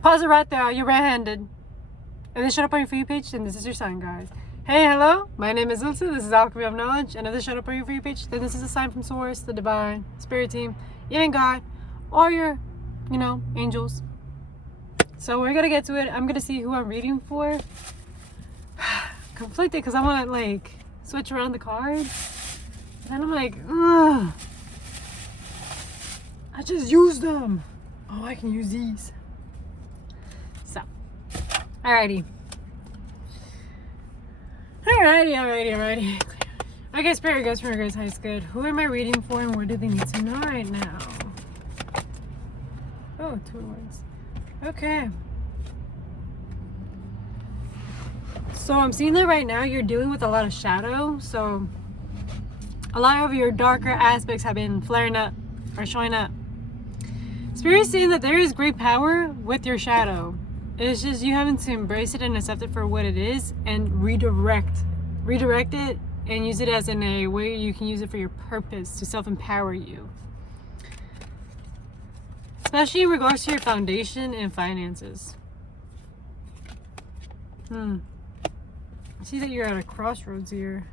Pause it right there. You're right-handed. If this showed up on your For You page, then this is your sign, guys. Hey, hello. My name is Ilse. This is Alchemy of Knowledge. And if this showed up on your For You page, then this is a sign from Source, the Divine, Spirit Team, even God, or your, angels. So we're gonna get to it. I'm gonna see who I'm reading for. Conflicted because I want to like switch around the cards. And I'm like, ugh. I just used them. Oh, I can use these. So, alrighty. Okay, Spirit Guides, High Good. Who am I reading for and what do they need to know right now? Oh, 2 words. Okay. So I'm seeing that right now you're dealing with a lot of shadow. So a lot of your darker aspects have been flaring up or showing up. Spirit is saying that there is great power with your shadow. It's just you having to embrace it and accept it for what it is and redirect it and use it as in a way you can use it for your purpose to self-empower you. Especially in regards to your foundation and finances. I see that you're at a crossroads here.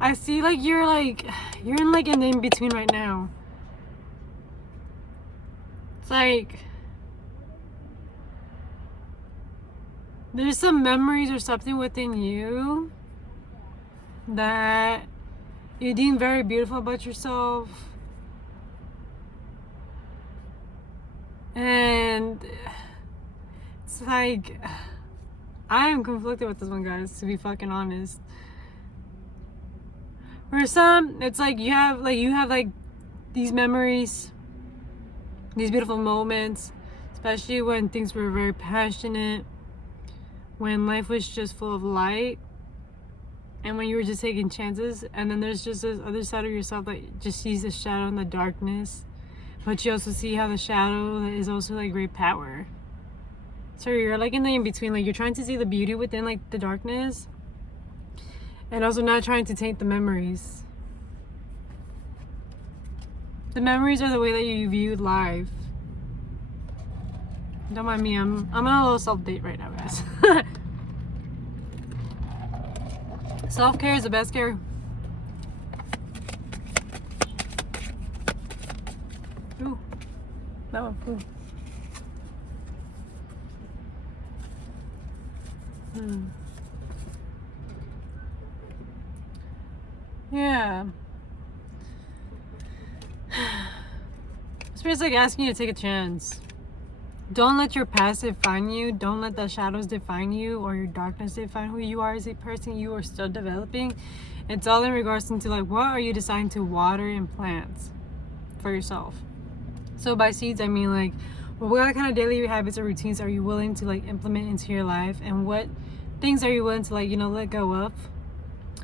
I see like you're in like an in-between right now. It's like there's some memories or something within you that you deem very beautiful about yourself. And it's like, I am conflicted with this one, guys, to be fucking honest. For some, it's like you have these memories, these beautiful moments, especially when things were very passionate, when life was just full of light, and when you were just taking chances. And then there's just this other side of yourself that just sees the shadow and the darkness, but you also see how the shadow is also like great power. So you're like in the in-between, like you're trying to see the beauty within like the darkness, and also not trying to taint the memories. The memories are the way that you viewed life. Don't mind me, I'm on a little self-date right now, guys. Self-care is the best care. Ooh, that one flew. Yeah. Spirit's like asking you to take a chance. Don't let your past define you. Don't let the shadows define you or your darkness define who you are as a person. You are still developing. It's all in regards to like what are you deciding to water and plant for yourself. So by seeds, I mean like what kind of daily habits or routines are you willing to like implement into your life, and what things are you willing to like let go of.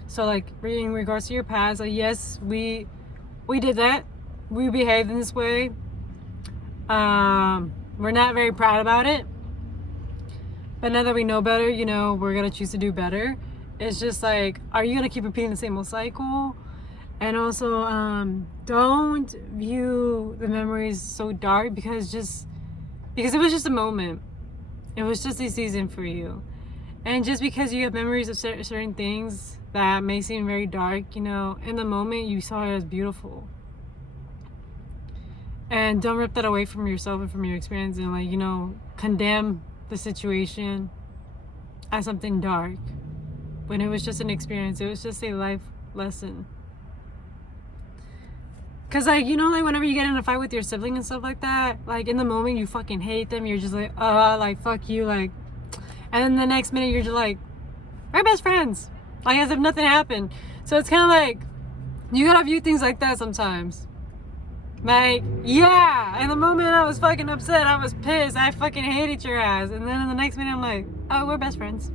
So like in regards to your past, like yes, we did that, we behaved in this way, we're not very proud about it, but now that we know better, we're gonna choose to do better. It's just like, are you gonna keep repeating the same old cycle? And also don't view the memories so dark, because it was just a moment, it was just a season for you. And just because you have memories of certain things that may seem very dark, in the moment you saw it as beautiful. And don't rip that away from yourself and from your experience and condemn the situation as something dark, when it was just an experience. It was just a life lesson. Cause whenever you get in a fight with your sibling and stuff like that, like in the moment you fucking hate them, you're just like, fuck you, like. And then the next minute you're just like, we're best friends, like as if nothing happened. So it's kind of like, you gotta view things like that sometimes. Like, yeah, in the moment I was fucking upset, I was pissed, I fucking hated your ass. And then in the next minute I'm like, oh, we're best friends.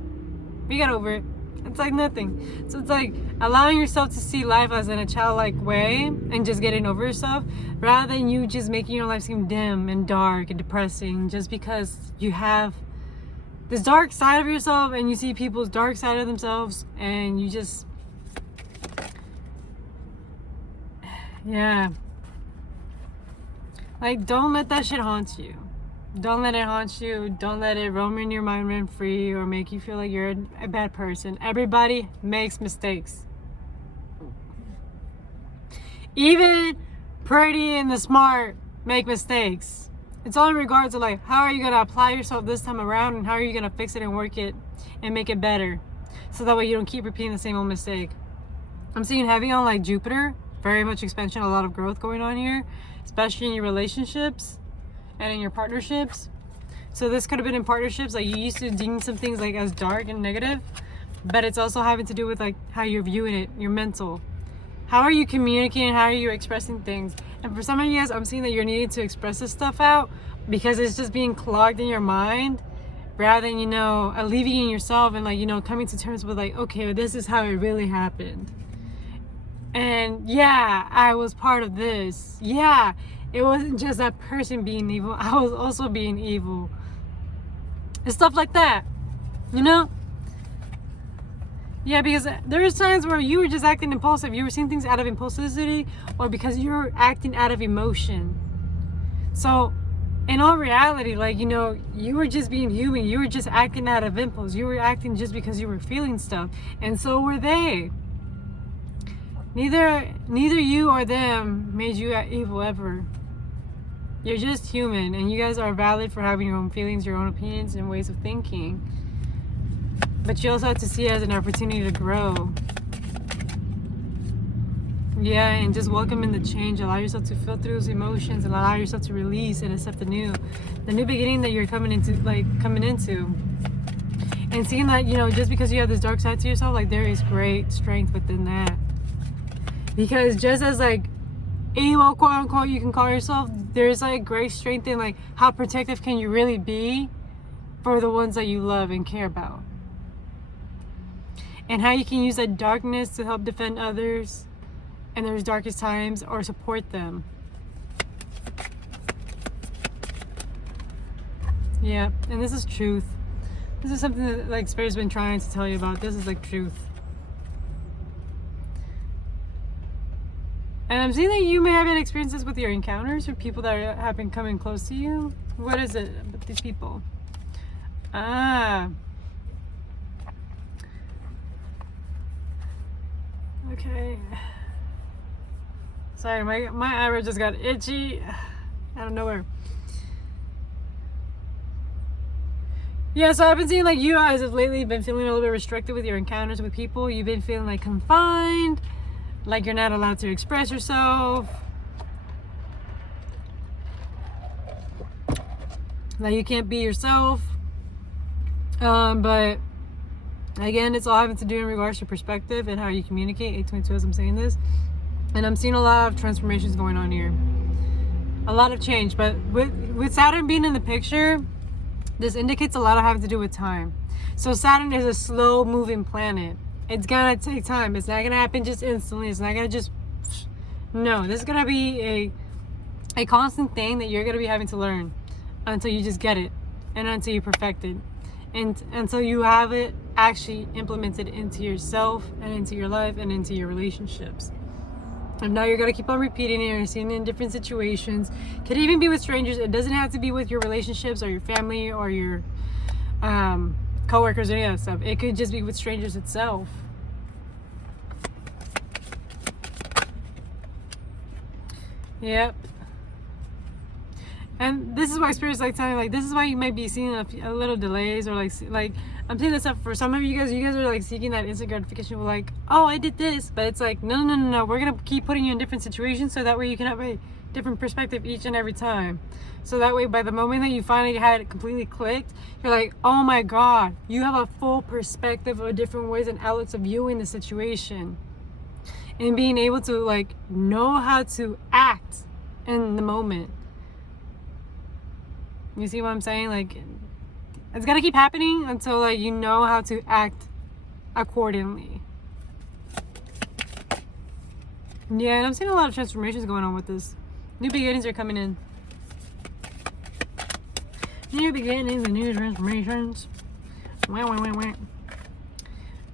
We got over it. It's like nothing. So it's like allowing yourself to see life as in a childlike way and just getting over yourself, rather than you just making your life seem dim and dark and depressing just because you have this dark side of yourself and you see people's dark side of themselves, and you just, yeah, like, don't let that shit haunt you. Don't let it haunt you. Don't let it roam in your mind rent free or make you feel like you're a bad person. Everybody makes mistakes. Even pretty and the smart make mistakes. It's all in regards to like, how are you going to apply yourself this time around, and how are you going to fix it and work it and make it better, so that way you don't keep repeating the same old mistake. I'm seeing heavy on like Jupiter, very much expansion, a lot of growth going on here, especially in your relationships and in your partnerships. So this could have been in partnerships, like you used to deem some things like as dark and negative, but it's also having to do with like how you're viewing it, your mental. How are you communicating? How are you expressing things? And for some of you guys, I'm seeing that you're needing to express this stuff out because it's just being clogged in your mind, rather than, you know, alleviating yourself and like, you know, coming to terms with like, okay, this is how it really happened. And yeah, I was part of this. Yeah, it wasn't just that person being evil. I was also being evil. And stuff like that, you know? Yeah, because there was times where you were just acting impulsive. You were seeing things out of impulsivity or because you were acting out of emotion. So in all reality, like, you know, you were just being human. You were just acting out of impulse. You were acting just because you were feeling stuff. And so were they. Neither you or them made you evil ever. You're just human, and you guys are valid for having your own feelings, your own opinions, and ways of thinking. But you also have to see it as an opportunity to grow. Yeah, and just welcome in the change. Allow yourself to feel through those emotions and allow yourself to release and accept the new beginning that you're coming into. And seeing that, you know, just because you have this dark side to yourself, like, there is great strength within that. Because just as like evil, quote unquote, you can call yourself, there's like great strength in like how protective can you really be for the ones that you love and care about, and how you can use that darkness to help defend others in their darkest times or support them. Yeah, and this is truth. This is something that like Spirit's been trying to tell you about. This is like truth. And I'm seeing that you may have had experiences with your encounters or people that have been coming close to you. What is it with these people? Okay. Sorry, my eyebrow just got itchy out of nowhere. Yeah, so I've been seeing like you guys have lately been feeling a little bit restricted with your encounters with people. You've been feeling like confined, like you're not allowed to express yourself, like you can't be yourself. But again, it's all having to do in regards to perspective and how you communicate. 822 as I'm saying this, and I'm seeing a lot of transformations going on here, a lot of change. But with Saturn being in the picture, this indicates a lot of having to do with time. So Saturn is a slow moving planet. It's gonna take time. It's not gonna happen just instantly. It's not gonna just, no, this is gonna be a constant thing that you're gonna be having to learn until you just get it, and until you perfect it, and until you have it actually implemented into yourself and into your life and into your relationships. And now you're gonna keep on repeating it. You're seeing it in different situations. Could even be with strangers. It doesn't have to be with your relationships or your family or your co-workers or any of that stuff. It could just be with strangers itself. Yep. And this is why Spirit's like telling me, like, this is why you might be seeing a little delays, or like I'm saying this stuff for some of you guys. You guys are like seeking that instant gratification with like, oh, I did this, but it's like, no. We're gonna keep putting you in different situations so that way you can have a different perspective each and every time. So that way, by the moment that you finally had it completely clicked, you're like, oh my God, you have a full perspective of different ways and outlooks of viewing the situation, and being able to like know how to act in the moment. You see what I'm saying? Like, it's gonna keep happening until like you know how to act accordingly. Yeah, and I'm seeing a lot of transformations going on with this. New beginnings are coming in. New beginnings and new transformations. Wah, wah, wah, wah.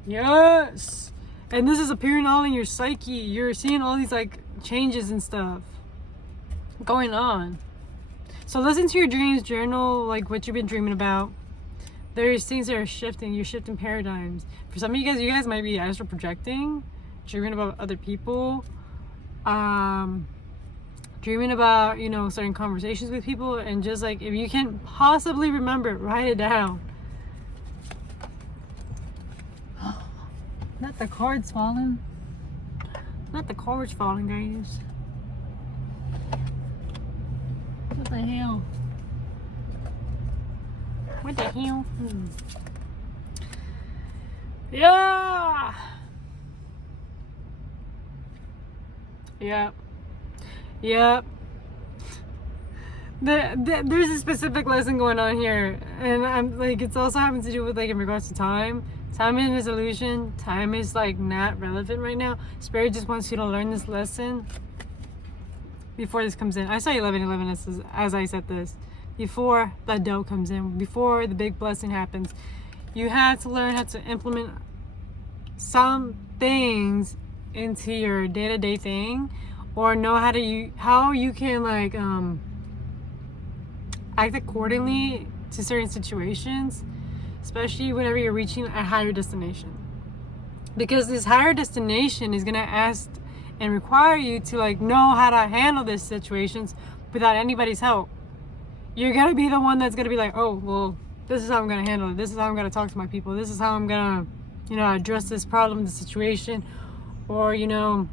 Yes! And this is appearing all in your psyche. You're seeing all these like changes and stuff going on. So listen to your dreams, journal like what you've been dreaming about. There's things that are shifting. You're shifting paradigms. For some of you guys might be astral projecting, dreaming about other people, dreaming about, you know, certain conversations with people, and just like, if you can possibly remember it, write it down. Not the cards falling. Not the cards falling, guys. What the hell? What the hell? Yeah! Yep. Yep. There's a specific lesson going on here, and I'm like, it's also having to do with like in regards to time. Time is an illusion. Time is like not relevant right now. Spirit just wants you to learn this lesson before this comes in. I saw 11:11 as I said this. Before the dough comes in, before the big blessing happens, you have to learn how to implement some things into your day-to-day thing, or know how you can like act accordingly to certain situations, especially whenever you're reaching a higher destination, because this higher destination is going to ask and require you to like know how to handle these situations without anybody's help. You're going to be the one that's going to be like, oh, well, this is how I'm going to handle it. This is how I'm going to talk to my people. This is how I'm going to, you know, address this problem, this situation. Or, you know,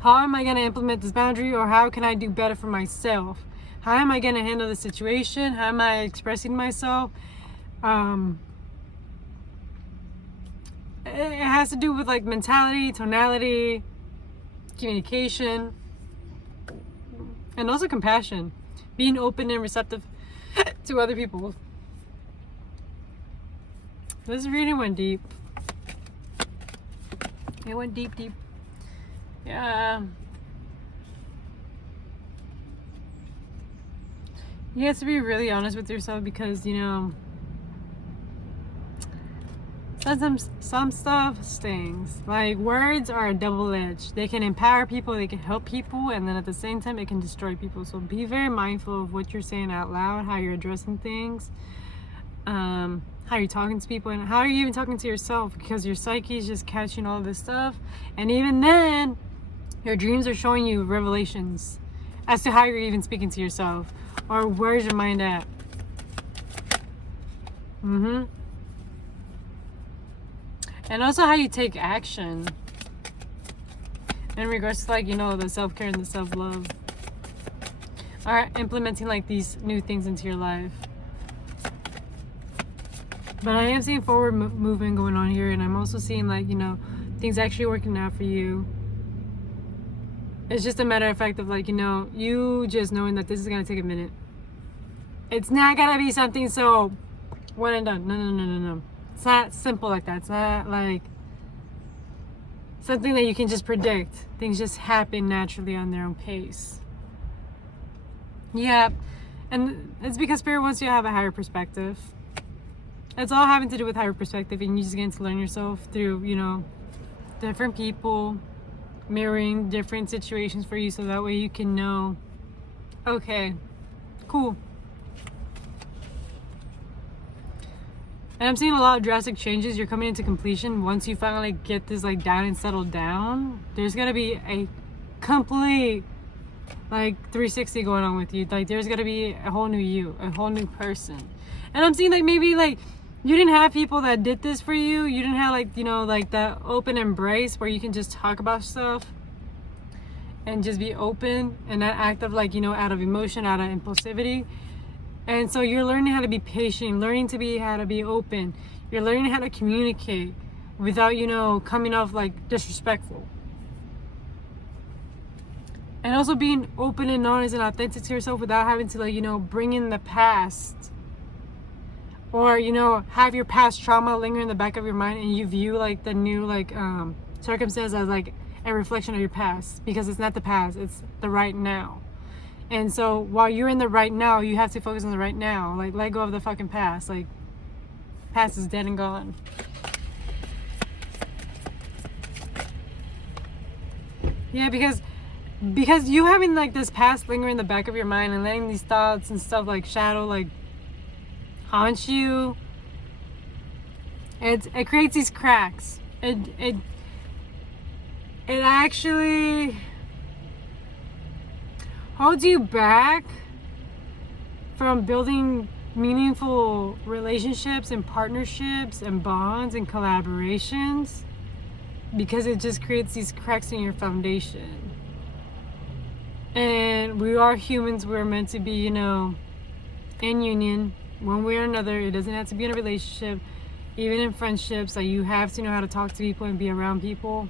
how am I going to implement this boundary? Or how can I do better for myself? How am I going to handle the situation? How am I expressing myself? It has to do with like mentality, tonality, communication, and also compassion. Being open and receptive to other people. This reading went deep. It went deep, deep. Yeah. You have to be really honest with yourself, because, you know, sometimes some stuff stings. Like, words are double-edged. They can empower people, they can help people, and then at the same time it can destroy people. So be very mindful of what you're saying out loud, how you're addressing things, how you're talking to people, and how you're even talking to yourself, because your psyche is just catching all this stuff. And even then, your dreams are showing you revelations as to how you're even speaking to yourself, or where's your mind at. And also how you take action in regards to, like, you know, the self-care and the self-love, or implementing like these new things into your life. But I am seeing forward movement going on here, and I'm also seeing, like, you know, things actually working out for you. It's just a matter of fact of, like, you know, you just knowing that this is gonna take a minute. It's not gonna be something so one and done. No. It's not simple like that. It's not like something that you can just predict. Things just happen naturally on their own pace. Yeah, and it's because Spirit wants you to have a higher perspective. It's all having to do with higher perspective, and you just get to learn yourself through, you know, different people, mirroring different situations for you, so that way you can know, okay, cool. And I'm seeing a lot of drastic changes. You're coming into completion. Once you finally get this like down and settled down, there's gonna be a complete like 360 going on with you. Like, there's gonna be a whole new you, a whole new person. And I'm seeing like maybe like you didn't have people that did this for you. You didn't have, like, you know, like that open embrace where you can just talk about stuff and just be open and not act of, like, you know, out of emotion, out of impulsivity. And so you're learning how to be patient, learning to be how to be open. You're learning how to communicate without, you know, coming off like disrespectful. And also being open and honest and authentic to yourself without having to, like, you know, bring in the past or have your past trauma linger in the back of your mind, and you view like the new circumstance as like a reflection of your past, because it's not the past, it's the right now. And so while you're in the right now, you have to focus on the right now. Like, let go of the fucking past. Like, past is dead and gone. Yeah, because you having like this past linger in the back of your mind and letting these thoughts and stuff like shadow like haunt you, it creates these cracks. It actually holds you back from building meaningful relationships and partnerships and bonds and collaborations, because it just creates these cracks in your foundation. And we are humans. We're meant to be, in union one way or another. It doesn't have to be in a relationship. Even in friendships, like, you have to know how to talk to people and be around people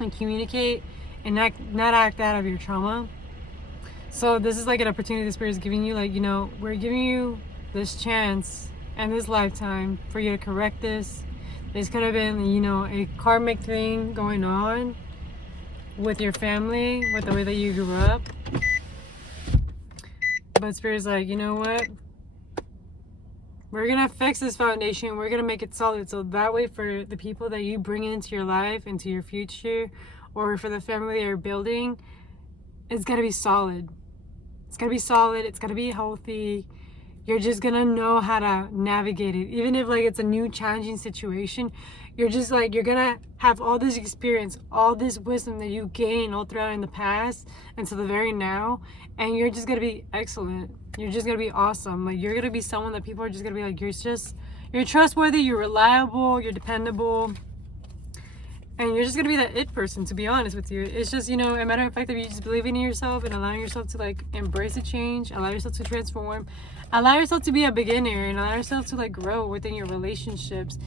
and communicate and not act out of your trauma. So this is like an opportunity the Spirit is giving you. Like, we're giving you this chance and this lifetime for you to correct this. This could have been, a karmic thing going on with your family, with the way that you grew up. But Spirit's like, you know what? We're going to fix this foundation. We're going to make it solid. So that way, for the people that you bring into your life, into your future, or for the family you're building, it's got to be solid. It's got to be solid. It's got to be healthy. You're just going to know how to navigate it. Even if like it's a new challenging situation, you're just like, you're going to have all this experience, all this wisdom that you gain all throughout in the past and to the very now. And you're just going to be excellent. You're just going to be awesome. Like, you're going to be someone that people are just going to be like, you're trustworthy, you're reliable, you're dependable. And you're just going to be that it person, to be honest with you. It's just, a matter of fact that you just believing in yourself and allowing yourself to like embrace the change, allow yourself to transform, allow yourself to be a beginner, and allow yourself to like grow within your relationships.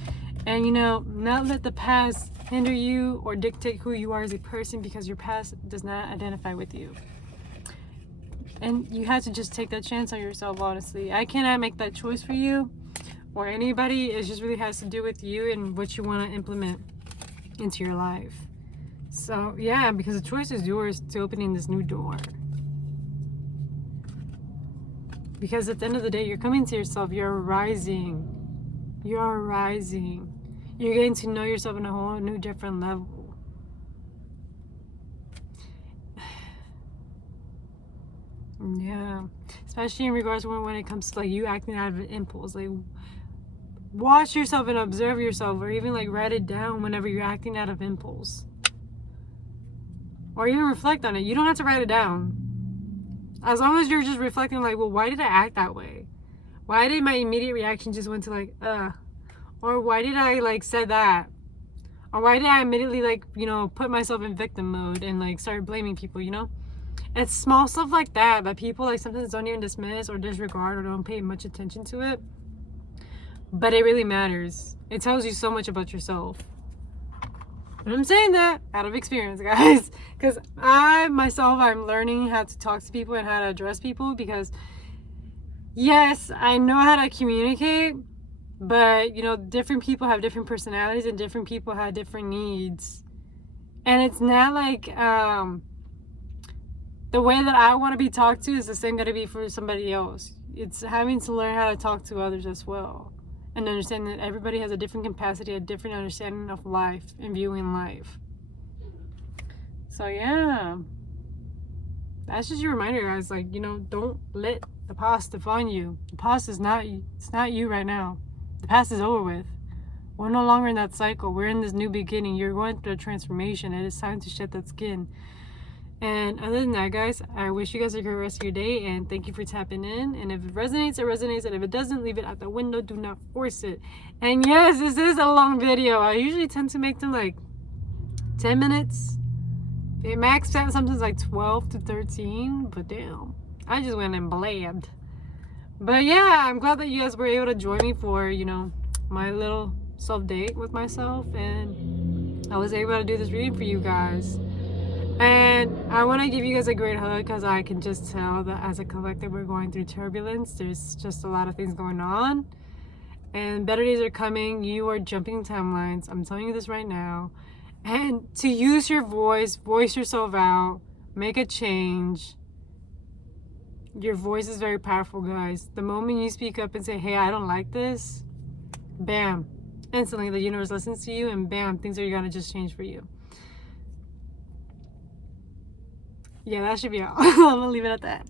And, not let the past hinder you or dictate who you are as a person, because your past does not identify with you. And you have to just take that chance on yourself, honestly. I cannot make that choice for you or anybody. It just really has to do with you and what you want to implement into your life. So yeah, because the choice is yours to opening this new door. Because at the end of the day, you're coming to yourself. You're rising. You're rising. You're getting to know yourself on a whole new different level. Yeah, especially in regards to when it comes to like you acting out of an impulse. Like, watch yourself and observe yourself, or even like write it down whenever you're acting out of impulse, or even reflect on it. You don't have to write it down, as long as you're just reflecting like, well, why did I act that way? Why did my immediate reaction just went to like or why did I like said that, or why did I immediately like put myself in victim mode and like start blaming people? It's small stuff like that people like sometimes don't even dismiss or disregard or don't pay much attention to it. But it really matters. It tells you so much about yourself. And I'm saying that out of experience, guys. Because I'm learning how to talk to people and how to address people. Because, yes, I know how to communicate. But, different people have different personalities and different people have different needs. And it's not like the way that I want to be talked to is the same going to be for somebody else. It's having to learn how to talk to others as well. And understand that everybody has a different capacity, a different understanding of life and viewing life. So yeah, that's just your reminder, guys. Like, don't let the past define you. The past is not you right now. The past is over with. We're no longer in that cycle. We're in this new beginning. You're going through a transformation, and it's time to shed that skin. And other than that, guys, I wish you guys a great rest of your day, and thank you for tapping in. And if it resonates, it resonates, and if it doesn't, leave it at the window. Do not force it. And yes, this is a long video. I usually tend to make them like 10 minutes. It max out sometimes like 12 to 13, but damn, I just went and blabbed. But yeah, I'm glad that you guys were able to join me for, my little self-date with myself, and I was able to do this reading for you guys. And I want to give you guys a great hug, because I can just tell that as a collective we're going through turbulence. There's just a lot of things going on. and better days are coming. You are jumping timelines. I'm telling you this right now. And to use your voice yourself out, make a change. Your voice is very powerful, guys. The moment you speak up and say, hey, I don't like this, bam, instantly the universe listens to you, and bam, things are gonna just change for you. Yeah, that should be all. I'm gonna leave it at that.